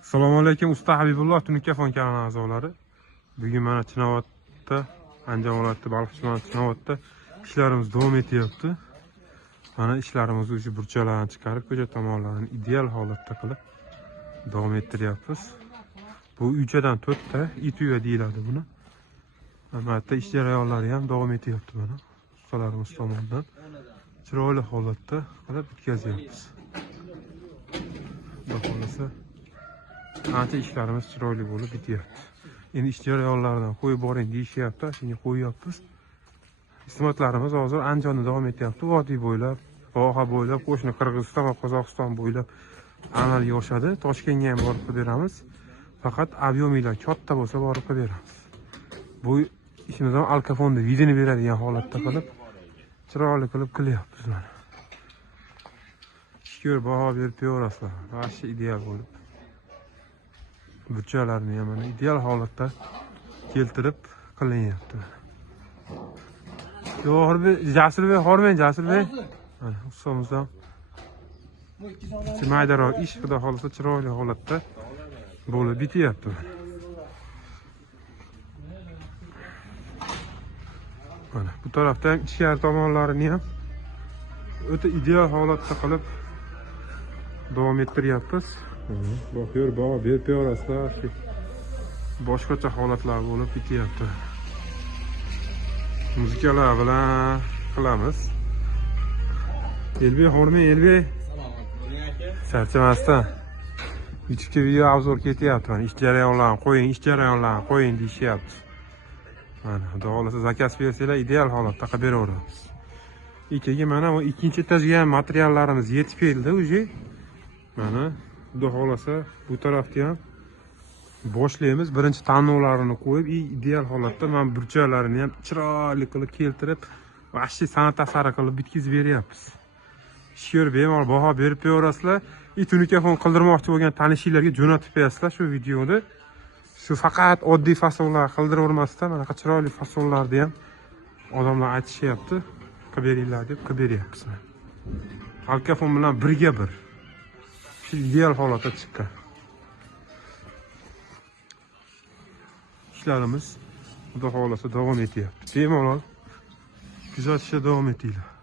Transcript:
Assalomu alaykum, usta Habibulloh Tunukkafon kanali a'zolari. Bugun mana Chinovatda, Andijon viloyati Baliqchi tumani Chinovatda ishlarimiz davom etyapti. Mana ishlarimizni o'sha burchalarni chiqarib, ko'cha tomonlarini ideal holatda qilib davom ettiryapmiz. Bu uchadan 4 ta it uya deyiladi buni. Albatta ish jarayonlari ham davom etyapti mana. Ustalarimiz tomonidan chiroyli holatda qilib bitkazyapmiz. Xudo ancha ishlarimiz chiroyli bo'lib bityapti. Endi ish jarayonlaridan qo'yib boring deyishyapti, shunga qo'yyapmiz. Xizmatlarimiz hozir Andijonda davom etyapti. Vodiy bo'ylab, voha bo'ylab, qo'shni Qirg'iziston va Qozog'iston bo'ylab amalga oshadi. Toshkentga ham borib qilib beramiz. Faqat ob'yomlar katta bo'lsa borib qilib beramiz. Bu ishimiz ham alkafonda vidini beradigan holatda qilib, chiroyli qilib qilyapmiz mana. Shukr, baho berib berasizlar. Vaqti ideal bo'lib. Burchalarni ham mana ideal holatda keltirib qilinyapti. Yo'g'ri, Jasurbek, hormang Jasurbek. Mana ustamizdan maydaroq ish xudo xolisa chiroyli holatda bo'lib bityapti. Mana bu tarafda ham ichkari tomonlarini ham o'ta ideal holatda qilib davom ettiryapmiz. Bakıyor, baho berib berasizlar. Boshqacha holatlar bo'lib bityapti. Muzikalar bilan qilamiz. Elbek, hormang Elbek. Charchamasdan. YouTube'ga video obzor ketyapti. Mana ish jarayonlarini qo'ying, ish jarayonlarini qo'ying deyishyapti. Mana xudo xolasa zakaz bersanglar ideal holatda qilib beraveramiz. Ichiga mana bu ikkinchi etajga materiallarimiz yetib keldi уже. Mana xudo xolasa bu tarafga ham boshlaymiz. Birinchi tanlovlarini qo'yib, ideal holatda mana burchaklarini ham chiroyli qilib keltirib, vahshiy san'at asari qilib bitkizib beryapmiz. Shukr, bemalol baho berib berasizlar. Tunukkafon qildirmoqchi bo'lgan tanishinglarga jo'natib berasizlar shu videoni. Shu faqat oddiy fasonlar qildirib mana chiroyli fasonlarni ham odamlar aytishyapti. Qilib beringlar deb qilib beryapmiz. Alkafon bilan birga bir. Ideal holatda chiqqan. İşlerimiz xudo xolasa davom etyapti. Bemalol kuzatishda davom etinglar.